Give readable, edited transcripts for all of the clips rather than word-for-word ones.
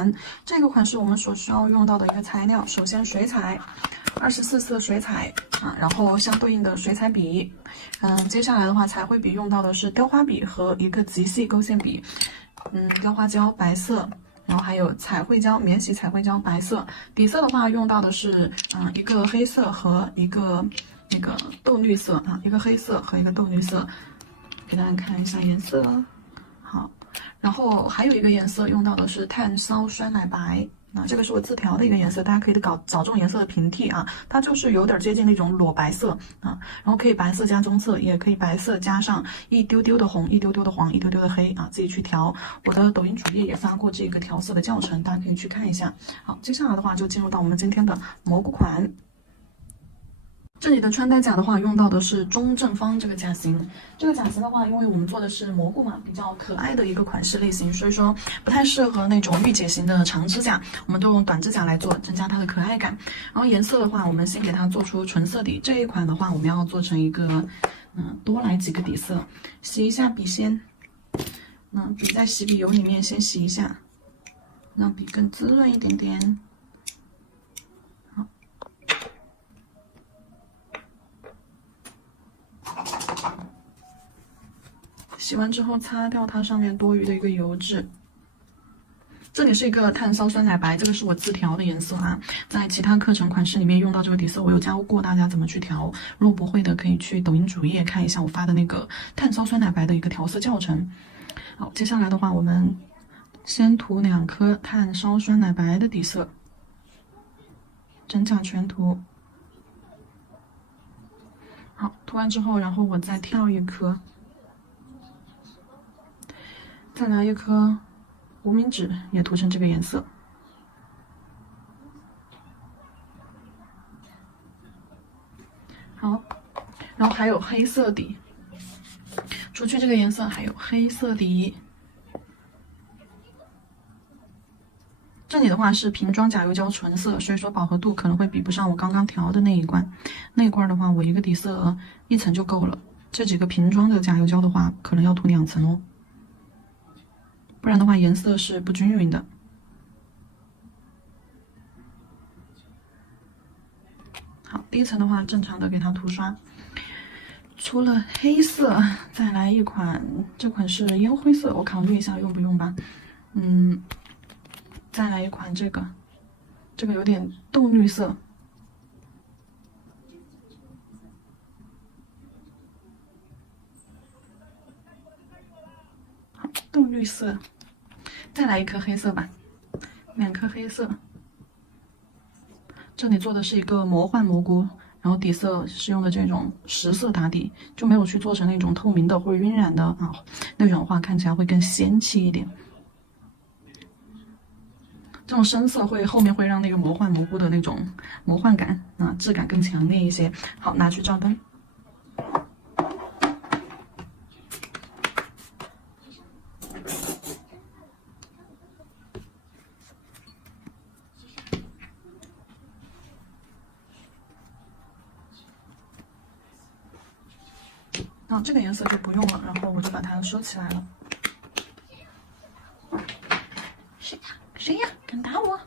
款。这个款是我们所需要用到的一个材料，首先水彩，24色水彩啊，然后相对应的水彩笔，接下来的话彩绘笔用到的是雕花笔和一个极细勾线笔，雕花胶白色。然后还有彩绘胶，免洗彩绘胶白色。底色的话用到的是一个黑色和一个那个豆绿色啊，一个黑色和一个豆绿色，给大家看一下颜色。好，然后还有一个颜色用到的是炭烧酸奶白。这个是我自调的一个颜色，大家可以找这种颜色的平替啊，它就是有点接近那种裸白色啊，然后可以白色加棕色，也可以白色加上一丢丢的红，一丢丢的黄，一丢丢的黑啊，自己去调。我的抖音主页也发过这个调色的教程，大家可以去看一下。好，接下来的话就进入到我们今天的蘑菇款。这里的穿戴甲的话，用到的是中正方这个甲型。这个甲型的话，因为我们做的是蘑菇嘛，比较可爱的一个款式类型，所以说不太适合那种御姐型的长指甲，我们都用短指甲来做，增加它的可爱感。然后颜色的话，我们先给它做出纯色底。这一款的话，我们要做成一个，多来几个底色，洗一下笔先。笔在洗笔油里面先洗一下，让笔更滋润一点点。洗完之后擦掉它上面多余的一个油脂。这里是一个炭烧酸奶白，这个是我自调的颜色啊，在其他课程款式里面用到这个底色，我有教过大家怎么去调。如果不会的，可以去抖音主页看一下我发的那个炭烧酸奶白的一个调色教程。好，接下来的话，我们先涂2颗炭烧酸奶白的底色，整甲全涂。好，涂完之后，然后我再跳1颗。再拿1颗无名指，也涂成这个颜色。好，然后还有黑色底，除去这个颜色，还有黑色底。这里的话是瓶装甲油胶纯色，所以说饱和度可能会比不上我刚刚调的那一罐。那一罐的话，我一个底色1层就够了。这几个瓶装的甲油胶的话，可能要涂2层哦。不然的话颜色是不均匀的。好，第1层的话正常的给它涂刷。除了黑色，再来一款，这款是烟灰色，我考虑一下用不用吧。再来一款这个有点豆绿色。豆绿色，再来1颗黑色吧，2颗黑色。这里做的是一个魔幻蘑菇，然后底色是用的这种10色打底，就没有去做成那种透明的或者晕染的啊，那种的话看起来会更仙气一点。这种深色后面会让那个魔幻蘑菇的那种魔幻感质感更强烈一些。好，拿去照灯。这个颜色就不用了，然后我就把它收起来了。谁呀？谁呀？敢打我！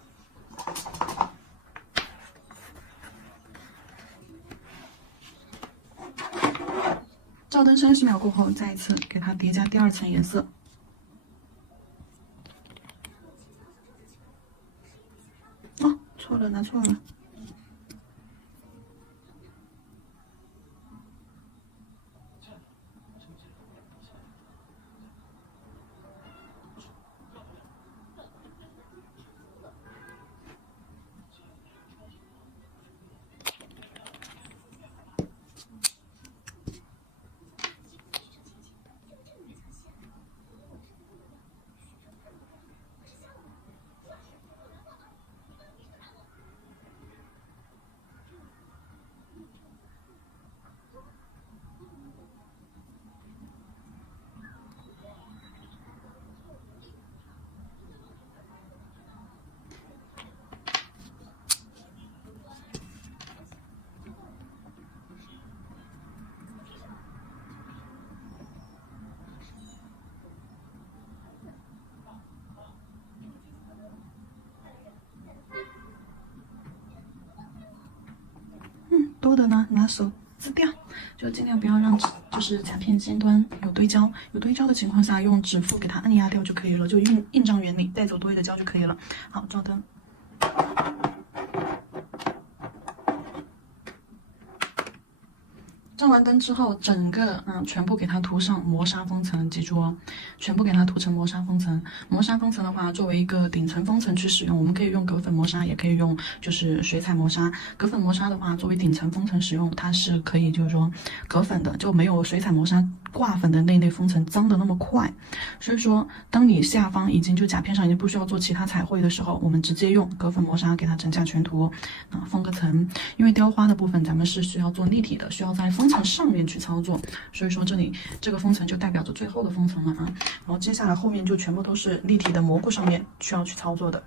照灯30秒过后，再一次给它叠加第2层颜色。哦，错了，拿错了。多的呢拿手撕掉，就尽量不要让就是甲片尖端有堆胶，有堆胶的情况下，用指腹给它按压掉就可以了，就印章原理，带走多余的胶就可以了。好，照灯。照完灯之后，整个全部给它涂上磨砂封层，记住哦，全部给它涂成磨砂封层。磨砂封层的话，作为一个顶层封层去使用，我们可以用铬粉磨砂，也可以用就是水彩磨砂。铬粉磨砂的话，作为顶层封层使用，它是可以就是说隔粉的，就没有水彩磨砂挂粉的那类封层脏的那么快。所以说，当你下方已经就甲片上已经不需要做其他彩绘的时候，我们直接用铬粉磨砂给它整甲全涂封个层。因为雕花的部分咱们是需要做立体的，需要在封层上面去操作，所以说这里这个封层就代表着最后的封层了啊。然后接下来后面就全部都是立体的蘑菇上面需要去操作的。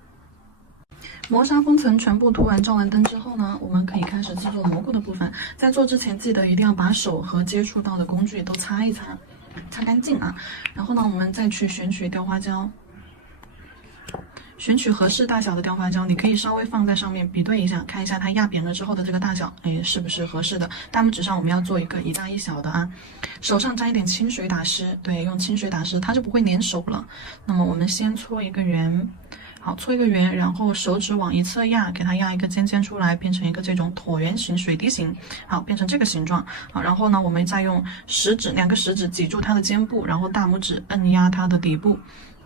磨砂封层全部涂完照完灯之后呢，我们可以开始制作蘑菇的部分。在做之前，记得一定要把手和接触到的工具都擦一擦，擦干净啊。然后呢，我们再去选取雕花胶。选取合适大小的雕花胶，你可以稍微放在上面比对一下，看一下它压扁了之后的这个大小，是不是合适的？大拇指上我们要做一个一大一小的啊，手上沾一点清水打湿，对，用清水打湿，它就不会粘手了。那么我们先搓一个圆，好，搓一个圆，然后手指往一侧压，给它压一个尖尖出来，变成一个这种椭圆形、水滴形，好，变成这个形状。好，然后呢，我们再用两个食指挤住它的肩部，然后大拇指按压它的底部。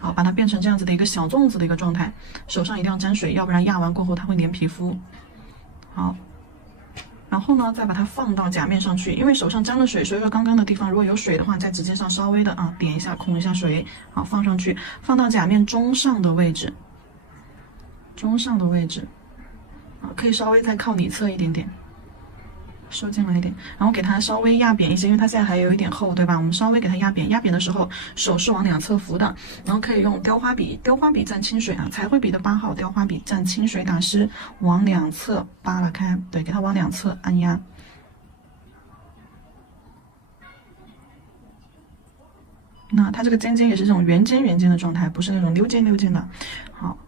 好，把它变成这样子的一个小粽子的一个状态，手上一定要沾水，要不然压完过后它会粘皮肤。好，然后呢，再把它放到甲面上去，因为手上沾了水，所以说刚刚的地方如果有水的话，在指尖上稍微的点一下，控一下水，好，放上去，放到甲面中上的位置，可以稍微再靠里侧一点点。收进来一点，然后给它稍微压扁一些，因为它现在还有一点厚，对吧？我们稍微给它压扁，压扁的时候手是往两侧扶的，然后可以用雕花笔，雕花笔蘸清水啊，彩绘笔的8号雕花笔蘸清水打湿，往两侧扒拉开，对，给它往两侧按压。那它这个尖尖也是这种圆尖的状态，不是那种溜尖的。好，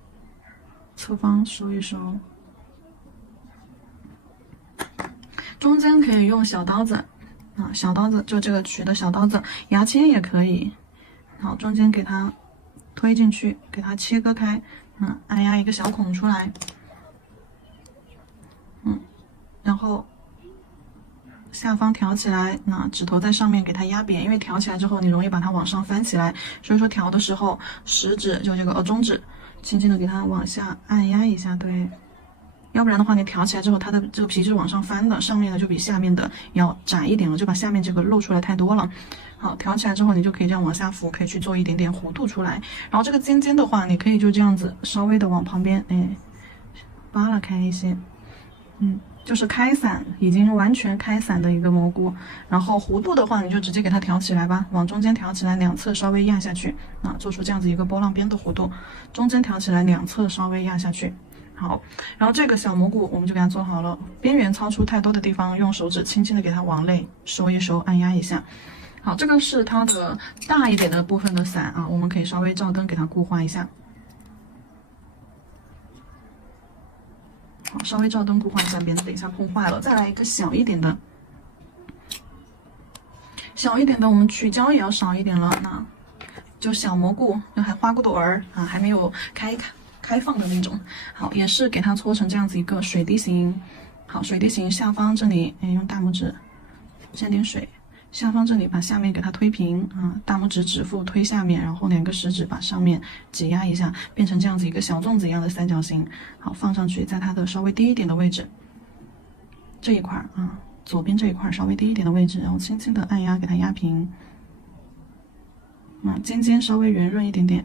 侧方收一收。中间可以用小刀子小刀子就这个取的小刀子，牙签也可以。好，中间给它推进去，给它切割开，按压一个小孔出来，然后下方挑起来，指头在上面给它压扁，因为挑起来之后你容易把它往上翻起来，所以说挑的时候食指就这个中指轻轻的给它往下按压一下，对。要不然的话，你挑起来之后，它的这个皮是往上翻的，上面的就比下面的要窄一点了，就把下面这个露出来太多了。好，挑起来之后，你就可以这样往下扶，可以去做一点点弧度出来。然后这个尖尖的话，你可以就这样子稍微的往旁边，扒拉开一些，就是开散，已经完全开散的一个蘑菇。然后弧度的话，你就直接给它挑起来吧，往中间挑起来，两侧稍微压下去，做出这样子一个波浪边的弧度，中间挑起来，两侧稍微压下去。好，然后这个小蘑菇我们就给它做好了，边缘超出太多的地方，用手指轻轻的给它往内收一收，按压一下。好，这个是它的大一点的部分的伞我们可以稍微照灯给它固化一下。好，稍微照灯固化一下，别等一下碰坏了。再来一个小一点的，我们取胶也要少一点了，就小蘑菇，就还花骨朵儿还没有开放的那种。好，也是给它搓成这样子一个水滴形。好，水滴形下方这里用大拇指沾点水，下方这里把下面给它推平大拇指指腹推下面，然后2个食指把上面挤压一下，变成这样子一个小粽子一样的三角形。好，放上去，在它的稍微低一点的位置，这一块左边这一块稍微低一点的位置，然后轻轻的按压给它压平。尖尖稍微圆润一点点。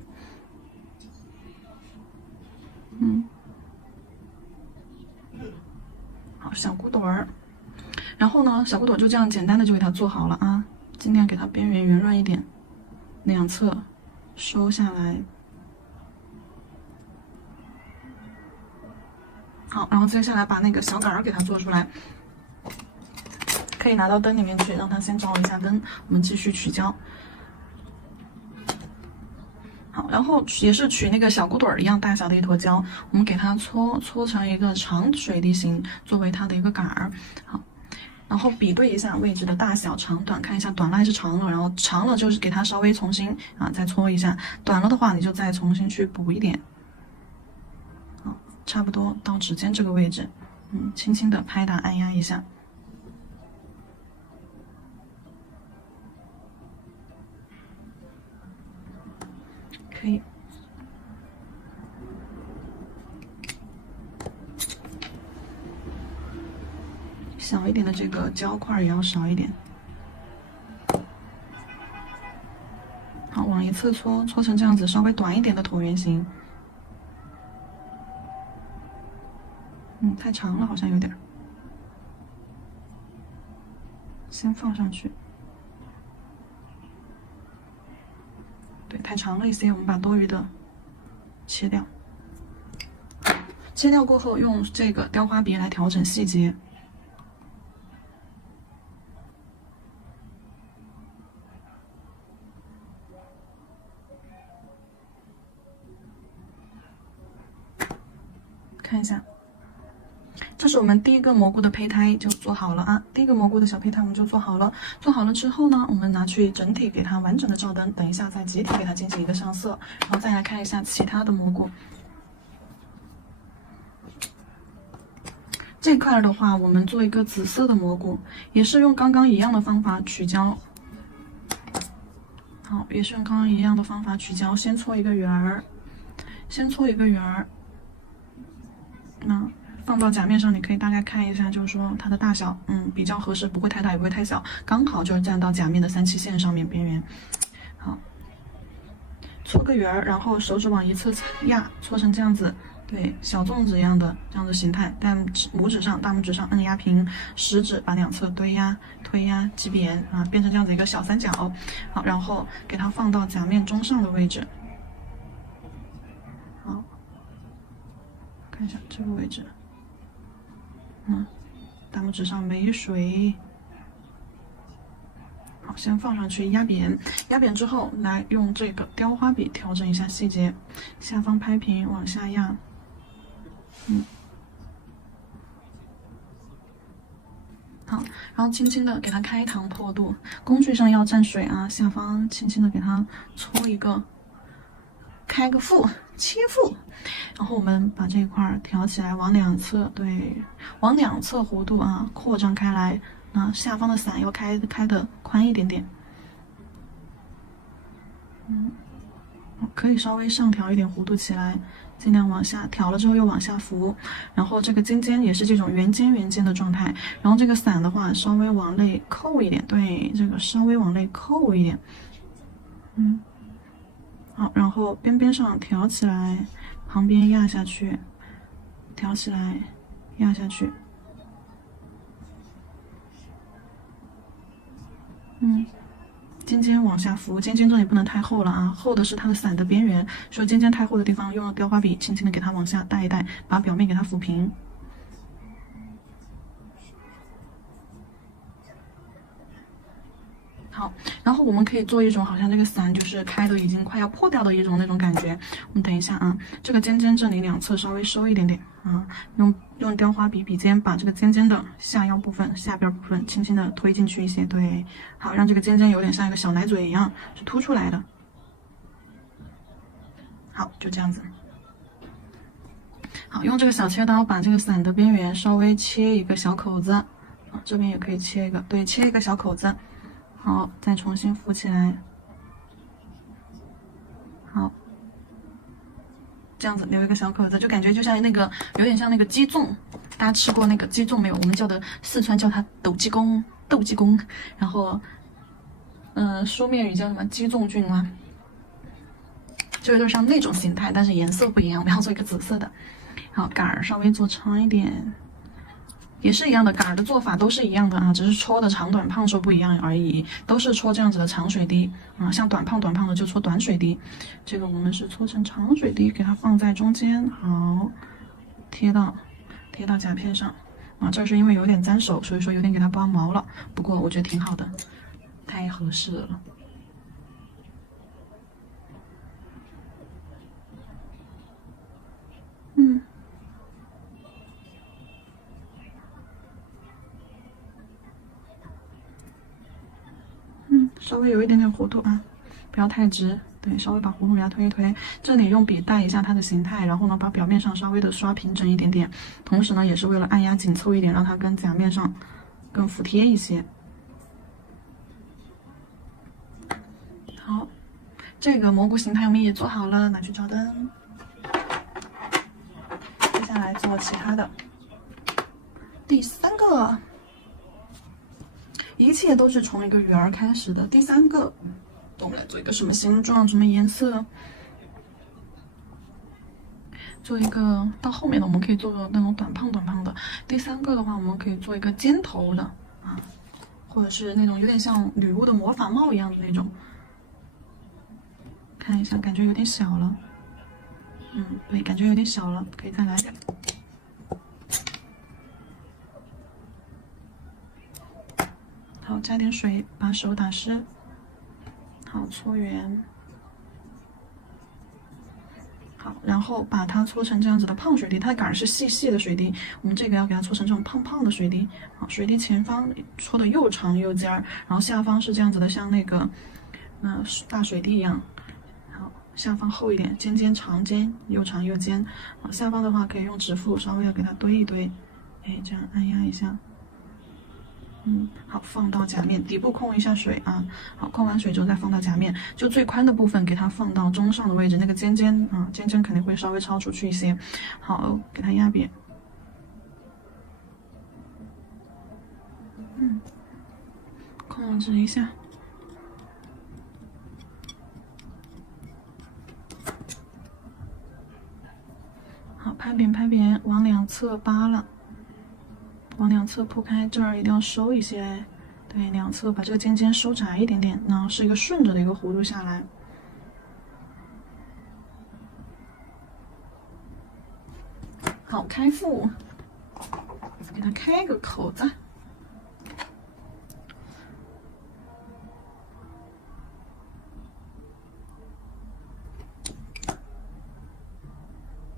好，小骨朵儿，然后呢，小骨朵就这样简单的就给它做好了尽量给它边缘圆润一点，两侧收下来。好，然后接下来把那个小杆儿给它做出来，可以拿到灯里面去，让它先照一下灯，我们继续取胶。好，然后也是取那个小骨朵儿一样大小的一坨胶，我们给它搓成一个长水滴形，作为它的一个杆儿。好，然后比对一下位置的大小长短，看一下短了还是长了，然后长了就是给它稍微重新再搓一下，短了的话你就再重新去补一点，差不多到指尖这个位置，轻轻的拍打按压一下，可以。小一点的这个胶块也要少一点。好，往一侧搓，搓成这样子，稍微短一点的椭圆形。太长了，好像有点。先放上去。对，太长了一些，我们把多余的切掉。切掉过后，用这个雕花笔来调整细节。看一下，这是我们第一个蘑菇的胚胎就做好了啊！第一个蘑菇的小胚胎我们就做好了。做好了之后呢，我们拿去整体给它完整的照灯，等一下再集体给它进行一个上色。然后再来看一下其他的蘑菇。这块的话，我们做一个紫色的蘑菇，也是用刚刚一样的方法取胶。好，也是用刚刚一样的方法取胶，先搓一个圆儿，那放到甲面上，你可以大概看一下，就是说它的大小，比较合适，不会太大，也不会太小，刚好就是站到甲面的3七线上面边缘。好，搓个圆儿，然后手指往一侧压，搓成这样子，对，小粽子一样的这样的形态。但拇指上、大拇指上按压平，食指把两侧推压、挤扁变成这样子一个小三角。好，然后给它放到甲面中上的位置。好，看一下这个位置。大拇指上没水。好，先放上去压扁，压扁之后，来用这个雕花笔调整一下细节，下方拍平，往下压。好，然后轻轻的给它开膛破肚，工具上要蘸水啊，下方轻轻的给它搓一个，开个腹，切腹。然后我们把这一块挑起来，往两侧，对，往两侧弧度扩张开来。下方的伞要开的宽一点点。可以稍微上调一点弧度起来，尽量往下调了之后又往下扶。然后这个尖尖也是这种圆尖的状态。然后这个伞的话，稍微往内扣一点，对，这个稍微往内扣一点。好，然后边边上挑起来，旁边压下去，挑起来，压下去。尖尖往下扶，尖尖这里不能太厚了啊，厚的是它的伞的边缘，所以尖尖太厚的地方，用雕花笔轻轻的给它往下带一带，把表面给它抚平。好，然后我们可以做一种好像这个伞就是开的已经快要破掉的那种感觉。我们等一下啊，这个尖尖这里两侧稍微收一点点用雕花笔笔尖把这个尖尖的下腰部分、下边部分轻轻的推进去一些，对，好，让这个尖尖有点像一个小奶嘴一样是凸出来的。好，就这样子。好，用这个小切刀把这个伞的边缘稍微切一个小口子，这边也可以切一个，对，切一个小口子。好，再重新扶起来。好，这样子留一个小口子，就感觉就像那个有点像那个鸡枞，大家吃过那个鸡枞没有？我们叫的四川叫它斗鸡公，然后书面语叫什么鸡枞菌吗？就有点像那种形态，但是颜色不一样，我们要做一个紫色的。好，杆儿稍微做长一点。也是一样的，杆儿的做法都是一样的啊，只是戳的长短胖瘦不一样而已，都是戳这样子的长水滴像短胖的就戳短水滴，这个我们是搓成长水滴，给它放在中间，好，贴到甲片上这是因为有点沾手，所以说有点给它刮毛了，不过我觉得挺好的，太合适了。稍微有一点点弧度啊，不要太直。对，稍微把弧度给它推一推。这里用笔带一下它的形态，然后呢，把表面上稍微的刷平整一点点。同时呢，也是为了按压紧凑一点，让它跟甲面上更服帖一些。好，这个蘑菇形态我们也做好了，拿去照灯。接下来做其他的。第3个，一切都是从一个圆儿开始的。第3个，我们来做一个什么形状、什么颜色？做一个到后面的，我们可以做个那种短胖的。第3个的话，我们可以做一个尖头的啊，或者是那种有点像女巫的魔法帽一样的那种。看一下，感觉有点小了。对，感觉有点小了，可以再来点。好，加点水，把手打湿。好，搓圆。好，然后把它搓成这样子的胖水滴，它的杆是细细的水滴，我们这个要给它搓成这种胖胖的水滴。好，水滴前方搓的又长又尖儿，然后下方是这样子的，像那个大水滴一样。好，下方厚一点，尖尖长尖，又长又尖。好，下方的话可以用指腹稍微要给它堆一堆，哎，这样按压一下。好，放到甲面，底部控一下水啊。好，控完水之后再放到甲面，就最宽的部分给它放到中上的位置，那个尖尖啊，尖尖肯定会稍微超出去一些。好，给它压扁。控制一下。好，拍扁拍扁，往两侧扒拉。往两侧铺开，这儿一定要收一些，对，两侧把这个尖尖收窄一点点，然后是一个顺着的一个弧度下来。好，开腹，给它开个口子。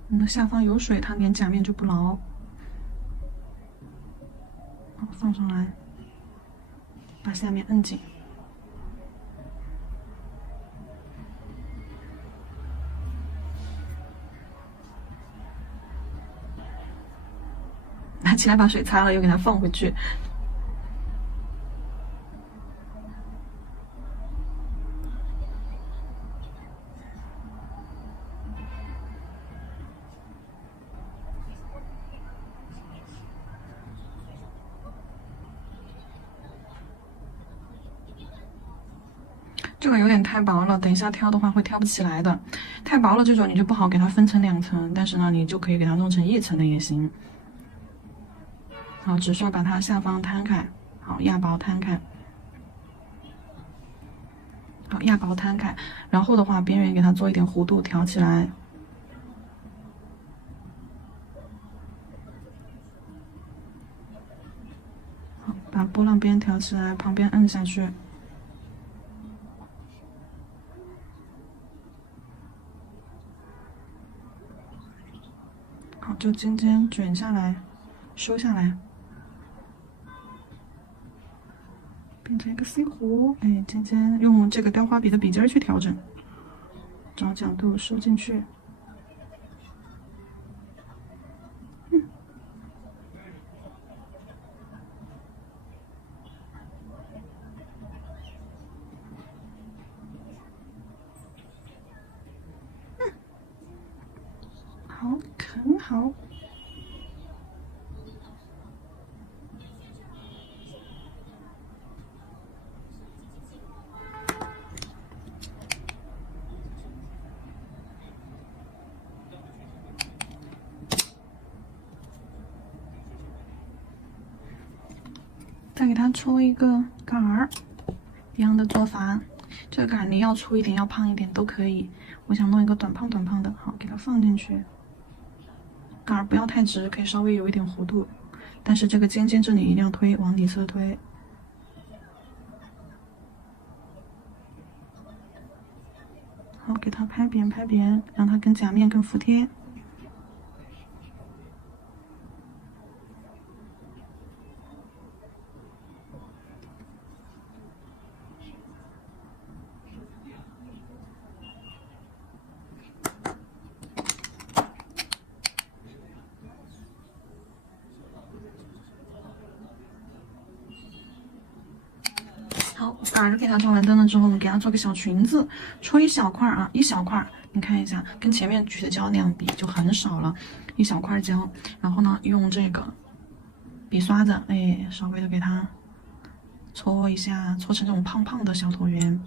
我们的下方有水，它连甲面就不牢。好，放上来，把下面摁紧。拿起来把水擦了，又给它放回去。这个有点太薄了，等一下挑的话会挑不起来的。太薄了这种你就不好给它分成2层，但是呢，你就可以给它弄成1层的也行。好，只需要把它下方摊开，好，压薄摊开，好，压薄摊开，然后的话边缘给它做一点弧度，挑起来。好，把波浪边挑起来，旁边摁下去。好，就尖尖卷下来，收下来。变成一个 C 弧，哎，尖尖用这个雕花笔的笔尖去调整，找角度收进去。好，很好。再给它戳一个杆儿，一样的做法。这个杆你要粗一点，要胖一点都可以。我想弄一个短胖的，好，给它放进去。杆儿不要太直，可以稍微有一点弧度，但是这个尖尖这里一定要推，往里侧推。好，给它拍扁拍扁，让它跟甲面更服帖。杆儿给它照完灯了之后，我们给它做个小裙子，戳一小块啊，一小块，你看一下，跟前面取的胶那样比就很少了，一小块胶。然后呢，用这个笔刷子，哎，稍微的给它搓一下，搓成这种胖胖的小椭圆。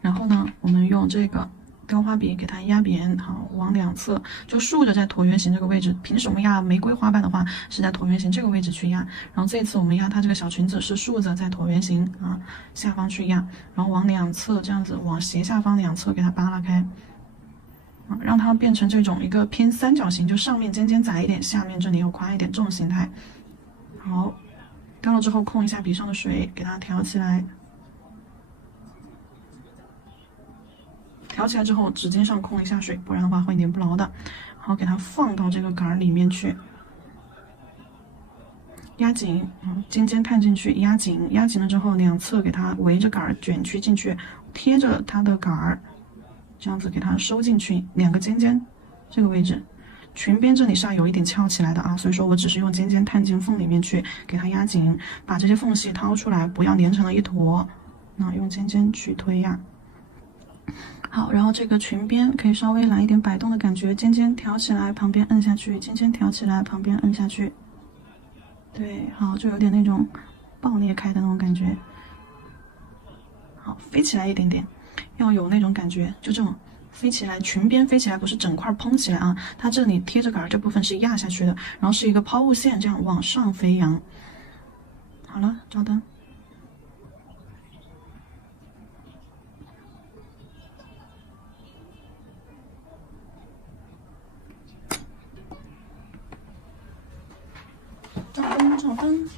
然后呢，我们用这个雕花笔给它压扁，好，往两侧就竖着在椭圆形这个位置。平时我们压玫瑰花瓣的话，是在椭圆形这个位置去压。然后这次我们压它这个小裙子是竖着在椭圆形啊下方去压，然后往两侧这样子往斜下方两侧给它扒拉开，啊，让它变成这种一个偏三角形，就上面尖尖窄一点，下面这里又宽一点这种形态。好，雕了之后控一下笔上的水，给它挑起来。挑起来之后，指尖上控一下水，不然的话会粘不牢的。好，给它放到这个杆儿里面去，压紧，尖尖探进去，压紧，压紧了之后，两侧给它围着杆儿卷曲进去，贴着它的杆儿，这样子给它收进去，两个尖尖这个位置，裙边这里是要有一点翘起来的啊，所以说我只是用尖尖探进缝里面去给它压紧，把这些缝隙掏出来，不要连成了一坨，那用尖尖去推压。好，然后这个裙边可以稍微来一点摆动的感觉，尖尖挑起来，旁边摁下去，尖尖挑起来，旁边摁下去。对，好，就有点那种爆裂开的那种感觉。好，飞起来一点点，要有那种感觉，就这种飞起来，裙边飞起来，不是整块蓬起来啊，它这里贴着杆儿这部分是压下去的，然后是一个抛物线，这样往上飞扬。好了，照灯。照灯，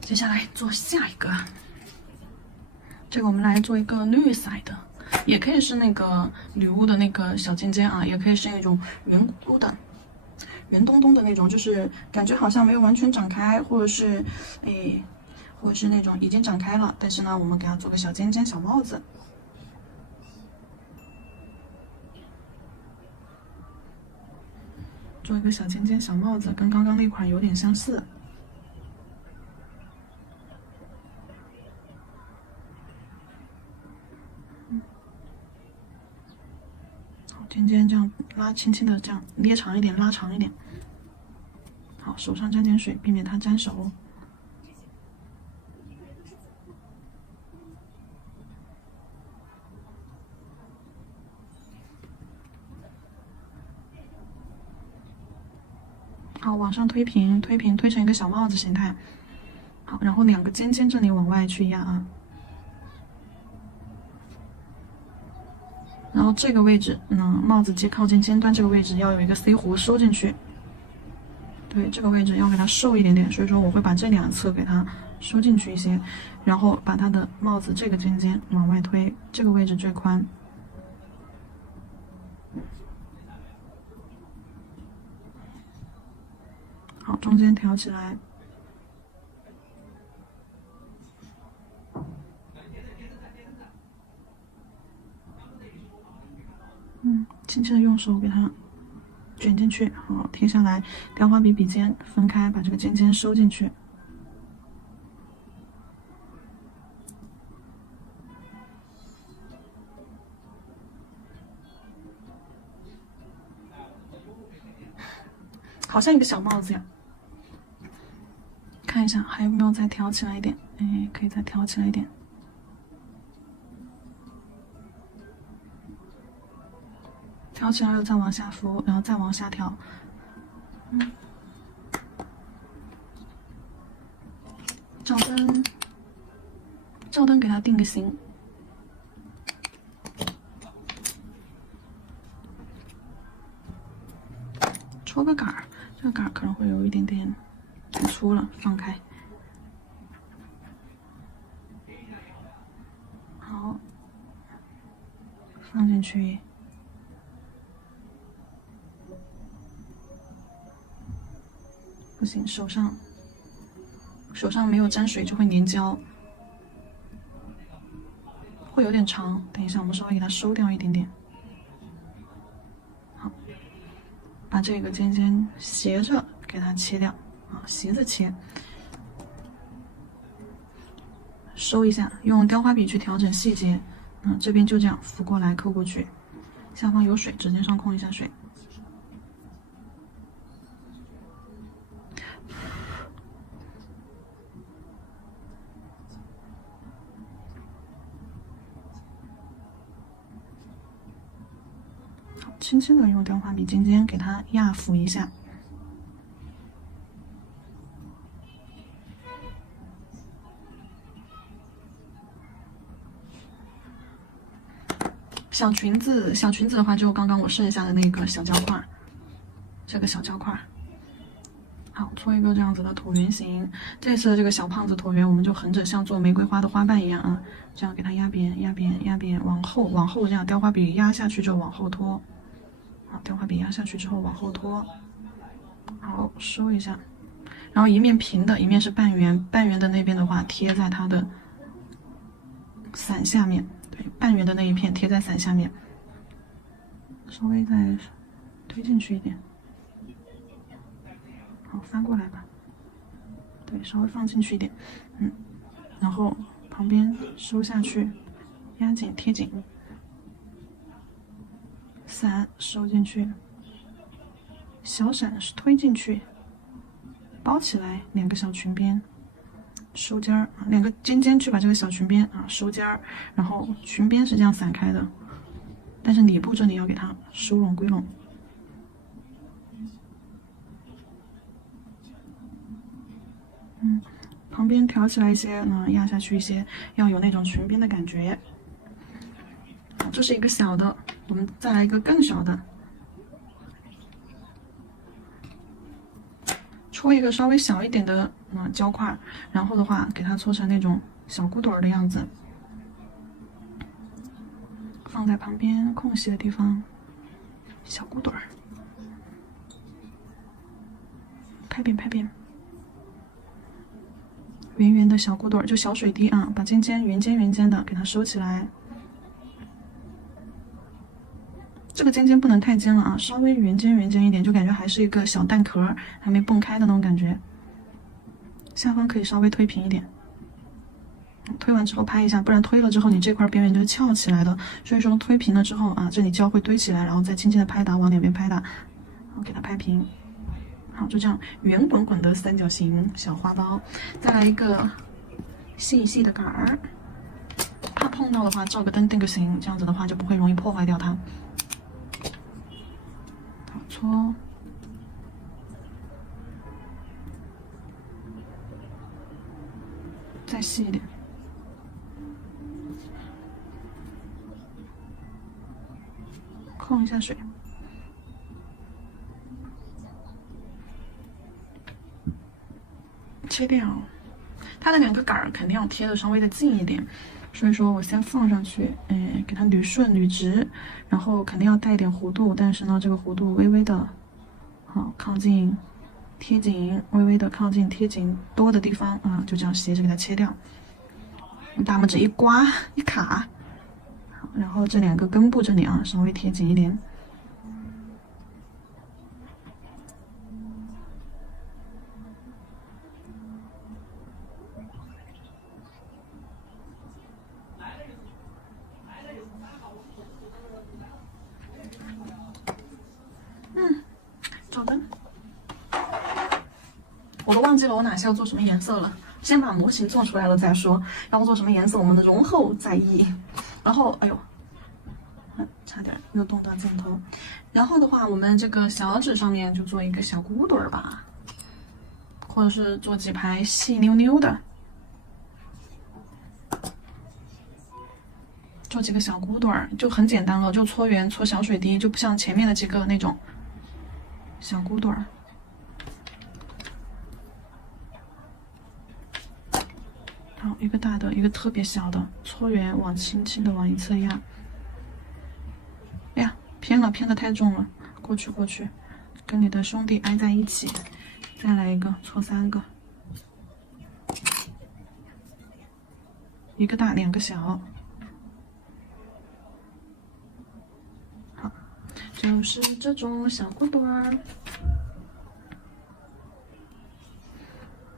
接下来做下一个，这个我们来做一个绿色的，也可以是那个女巫的那个小尖尖啊，也可以是那种圆咕咕的、圆咚咚的那种，就是感觉好像没有完全长开，或者是或者是那种已经长开了，但是呢，我们给它做个小尖尖小帽子。做一个小尖尖小帽子，跟刚刚那款有点相似。好，尖尖这样拉，轻轻的这样捏长一点，拉长一点。好，手上沾点水，避免它沾手。好，往上推平，推平，推成一个小帽子形态。好，然后两个尖尖这里往外去压啊。然后这个位置，帽子接靠近尖端这个位置要有一个 C 弧收进去。对，这个位置要给它瘦一点点，所以说我会把这两侧给它收进去一些，然后把它的帽子这个尖尖往外推，这个位置最宽。好，中间挑起来。轻轻的用手给它卷进去，好，贴下来，雕花笔笔尖分开，把这个尖尖收进去。好像一个小帽子呀。看一下还有没有再挑起来一点，可以再挑起来一点。挑起来了再往下扶，然后再往下挑。照灯，照灯给它定个型。戳个杆儿，这个杆儿可能会有一点点太粗了，放开。好，放进去。不行，手上没有沾水就会粘胶，会有点长。等一下，我们稍微给它收掉一点点。好，把这个尖尖斜着给它切掉啊，斜着切。收一下，用雕花笔去调整细节。这边就这样拂过来扣过去，下方有水，指尖上控一下水。轻轻的用雕花笔尖尖给它压抚一下。小裙子的话，就刚刚我剩下的那个小胶块，这个小胶块。好，搓一个这样子的椭圆形。这次的这个小胖子椭圆，我们就横着像做玫瑰花的花瓣一样啊，这样给它压扁、压扁、压扁，往后这样雕花笔压下去就往后拖。好，雕花笔压下去之后往后拖。好，收一下。然后一面平的，一面是半圆，半圆的那边的话贴在它的伞下面。对，半圆的那一片贴在伞下面，稍微再推进去一点。好，翻过来吧。对，稍微放进去一点。然后旁边收下去，压紧贴紧。伞收进去，小伞是推进去，包起来两个小裙边。收尖儿，两个尖尖去把这个小裙边收尖儿，然后裙边是这样散开的，但是里部这里要给它收拢归拢。旁边挑起来一些，压下去一些，要有那种裙边的感觉。这是一个小的，我们再来一个更小的。搓一个稍微小一点的胶块，然后的话给它搓成那种小骨朵的样子，放在旁边空隙的地方，小骨朵儿，拍扁拍扁，圆圆的小骨朵儿，就小水滴啊，把尖尖圆尖的给它收起来。这个尖尖不能太尖了啊，稍微圆尖一点，就感觉还是一个小蛋壳，还没蹦开的那种感觉。下方可以稍微推平一点，推完之后拍一下，不然推了之后你这块边缘就翘起来的。所以说推平了之后啊，这里胶会堆起来，然后再轻轻的拍打，往两边拍打，然后给它拍平。好，就这样圆滚滚的三角形小花苞。再来一个细的杆儿，怕碰到的话照个灯定个型，这样子的话就不会容易破坏掉它。搓，再细一点，控一下水，切掉。它的两个杆儿肯定要贴的稍微的近一点，所以说我先放上去，给它捋顺捋直，然后肯定要带一点弧度，但是呢，这个弧度微微的，好靠近贴紧，微微的靠近贴紧多的地方啊，就这样斜着给它切掉。用大拇指一刮一卡，好，然后这两个根部这里啊，稍微贴紧一点。找灯，我都忘记了我哪些要做什么颜色了。先把模型做出来了再说，要做什么颜色我们的容后再议。然后，哎呦，差点又动到镜头。然后的话，我们这个小纸上面就做一个小骨朵儿吧，或者是做几排细溜溜的，做几个小骨朵儿就很简单了，就搓圆搓小水滴，就不像前面的几个那种小骨朵儿。好，一个大的，一个特别小的，搓圆往轻轻的往一侧压。哎呀，偏了，偏的太重了，过去，跟你的兄弟挨在一起。再来一个，搓3个，一个大，2个小。好，就是这种小骨朵儿。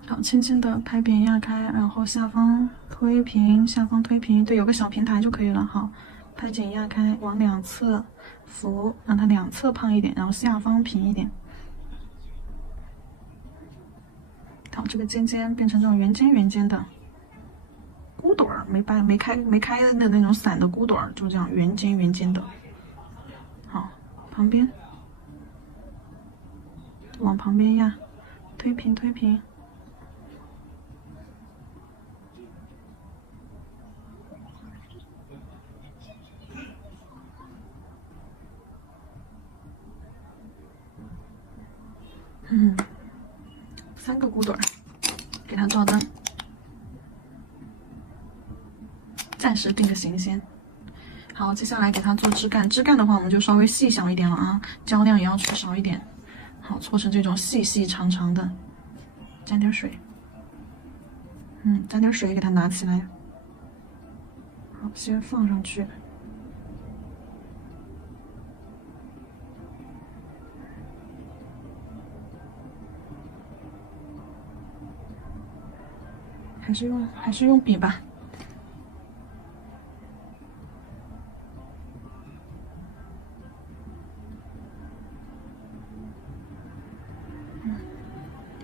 好，轻轻的拍平压开，然后下方推平，下方推平，对，有个小平台就可以了。好，拍紧压开，往两侧扶，让它两侧胖一点，然后下方平一点。好，这个尖尖变成这种圆尖圆尖的骨朵儿，没开的那种散的骨朵儿，就这样圆尖圆尖的。好，旁边往旁边压，推平推平。3个骨朵儿，给它照灯，暂时定个型先。好，接下来给它做枝干，枝干的话我们就稍微细小一点了啊，胶量也要取少一点。好，搓成这种细细长长的，沾点水，沾点水给它拿起来。好，先放上去。还是用笔吧。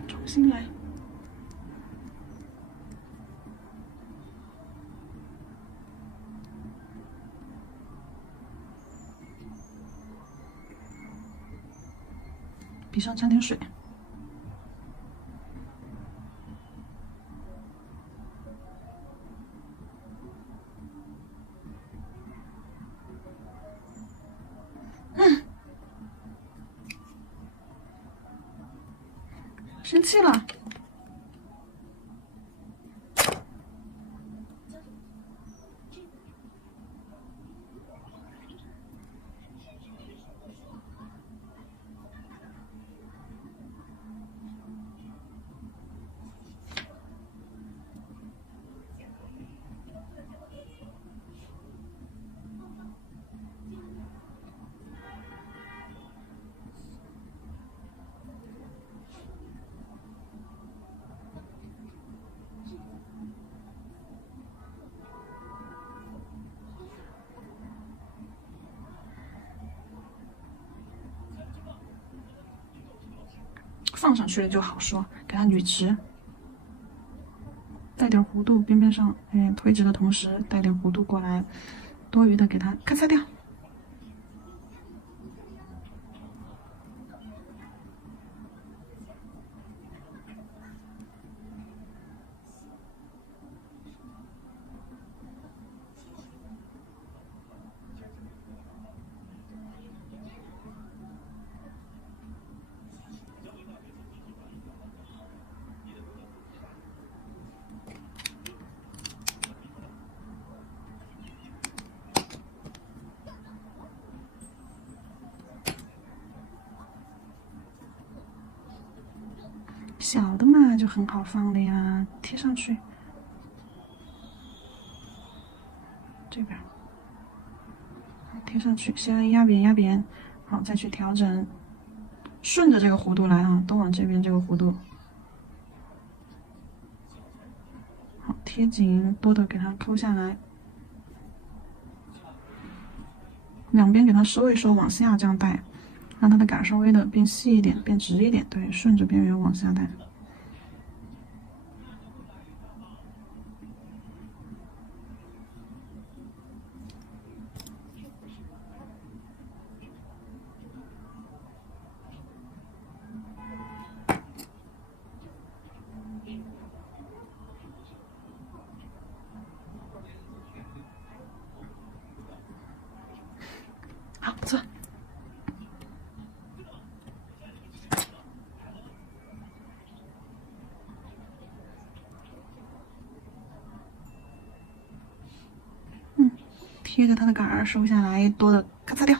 重新来。笔上沾点水。生气了。放上去了就好说，给它捋直，带点弧度，边边上，推直的同时带点弧度过来，多余的给它咔嚓掉。小的嘛就很好放的呀，贴上去。这边贴上去，先压扁压扁，好，再去调整，顺着这个弧度来啊，都往这边这个弧度。好，贴紧，多的给它抠下来，两边给它收一收，往下这样带。让它的杆稍微的变细一点，变直一点，对，顺着边缘往下带。好，不错。贴着它的杆儿收下来，多的咔嚓掉。